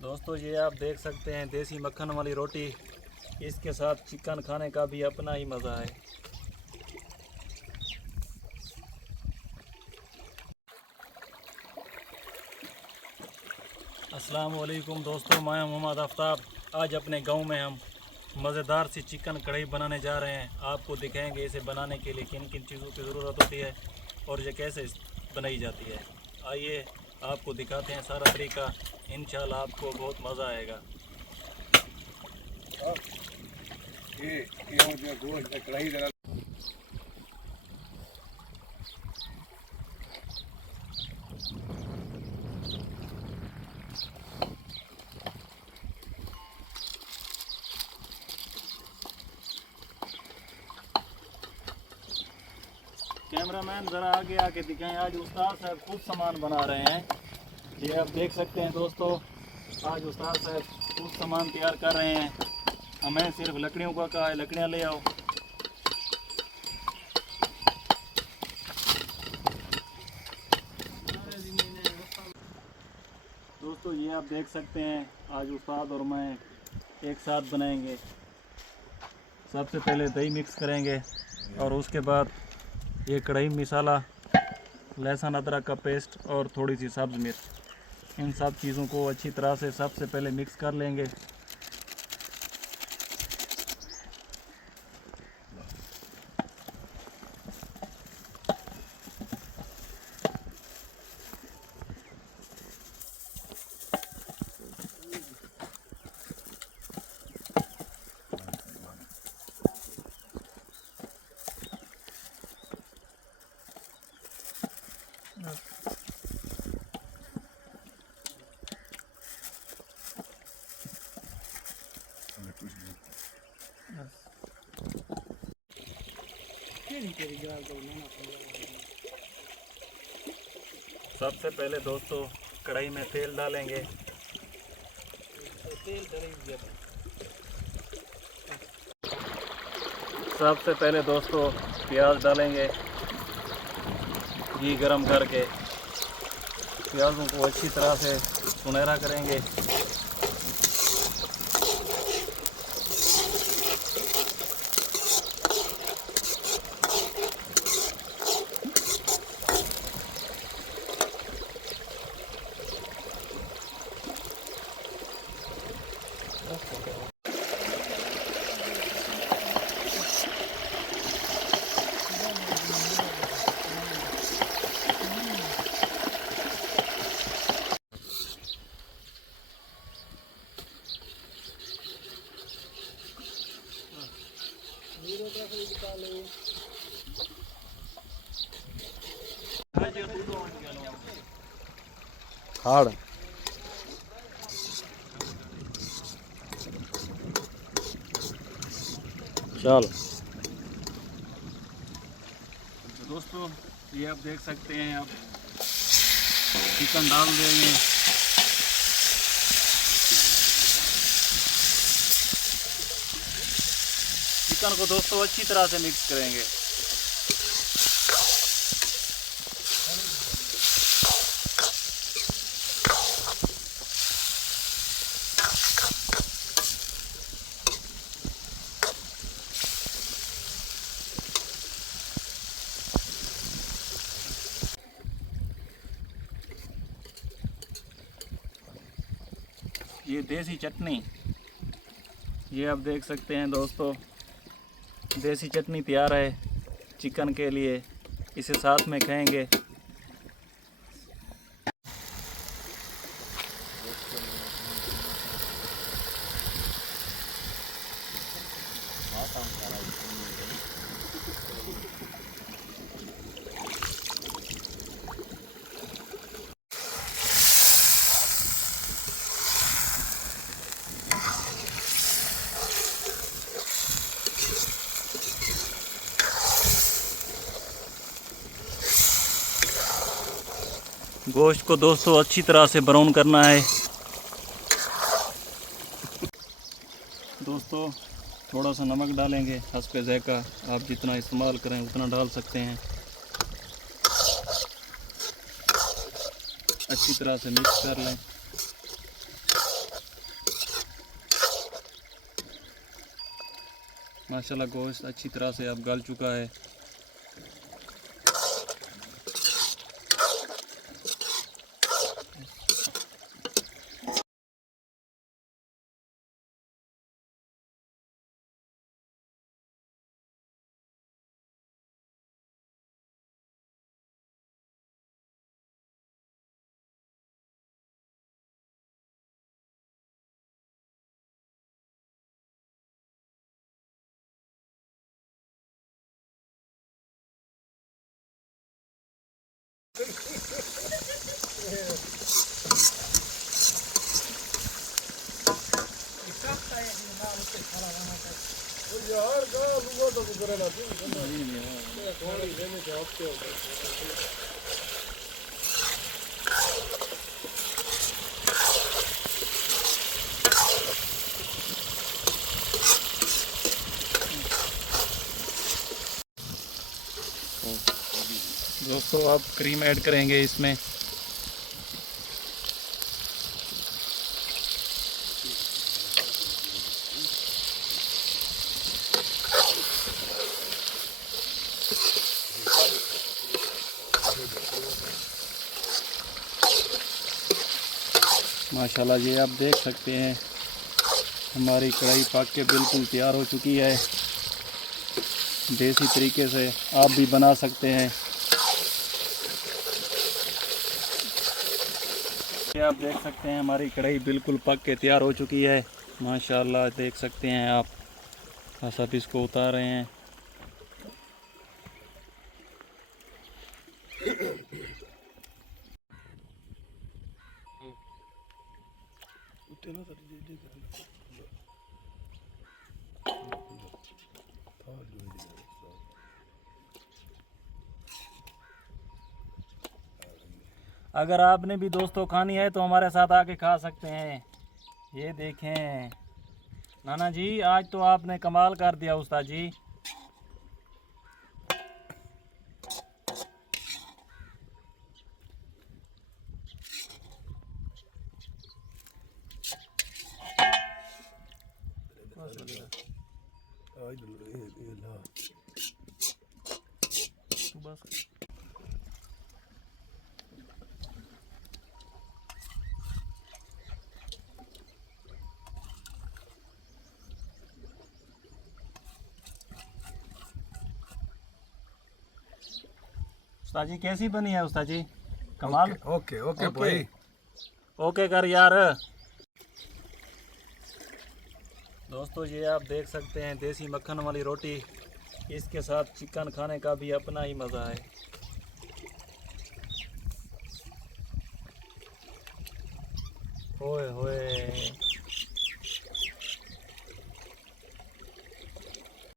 दोस्तों ये आप देख सकते हैं देसी मक्खन वाली रोटी, इसके साथ चिकन खाने का भी अपना ही मज़ा है। अस्सलाम वालेकुम दोस्तों, मैं मोहम्मद आफ्ताब। आज अपने गांव में हम मज़ेदार सी चिकन कढ़ाई बनाने जा रहे हैं। आपको दिखाएंगे इसे बनाने के लिए किन किन चीज़ों की ज़रूरत होती है और ये कैसे बनाई जाती है। आइए आपको दिखाते हैं सारा तरीका, इंशाल्लाह आपको बहुत मज़ा आएगा। कैमरामैन ज़रा आगे आके दिखाएं। आज उस्ताद साहब खुद सामान बना रहे हैं। ये आप देख सकते हैं दोस्तों, आज उस्ताद साहब खुद सामान तैयार कर रहे हैं। हमें सिर्फ लकड़ियों का कहा है, लकड़ियाँ ले आओ। दोस्तों ये आप देख सकते हैं, आज उस्ताद और मैं एक साथ बनाएंगे। सबसे पहले दही मिक्स करेंगे और उसके बाद ये कढ़ाई मसाला, लहसुन अदरक का पेस्ट और थोड़ी सी सब्ज़ मिर्च, इन सब चीज़ों को अच्छी तरह से सबसे पहले मिक्स कर लेंगे। सबसे पहले दोस्तों कढ़ाई में तेल डालेंगे। सबसे पहले दोस्तों प्याज डालेंगे। घी गरम करके प्याज़ों को अच्छी तरह से सुनहरा करेंगे। खाड़ चल दोस्तों ये आप देख सकते हैं, अब चिकन डाल देंगे। चिकन को दोस्तों अच्छी तरह से मिक्स करेंगे। ये देसी चटनी, ये आप देख सकते हैं दोस्तों, देसी चटनी तैयार है चिकन के लिए। इसे साथ में खाएंगे। गोश्त को दोस्तों अच्छी तरह से ब्राउन करना है। दोस्तों थोड़ा सा नमक डालेंगे, हस्बे ज़ायक़ा। आप जितना इस्तेमाल करें उतना डाल सकते हैं। अच्छी तरह से मिक्स कर लें। माशाल्लाह गोश्त अच्छी तरह से अब गल चुका है। दोस्तों अब क्रीम ऐड करेंगे इसमें। माशाल्लाह ये आप देख सकते हैं हमारी कढ़ाई पक के बिल्कुल तैयार हो चुकी है। देसी तरीके से आप भी बना सकते हैं। ये आप देख सकते हैं हमारी कढ़ाई बिल्कुल पक के तैयार हो चुकी है। माशाल्लाह देख सकते हैं आप। बस अब इसको उतार रहे हैं। अगर आपने भी दोस्तों खानी है तो हमारे साथ आके खा सकते हैं। ये देखें नाना जी, आज तो आपने कमाल कर दिया उस्ताद जी। बस उस्ताद जी कैसी बनी है उस्ताद जी? कमाल। ओके ओके भाई। ओके कर यार। दोस्तों ये आप देख सकते हैं देसी मक्खन वाली रोटी, इसके साथ चिकन खाने का भी अपना ही मज़ा है। ओए होए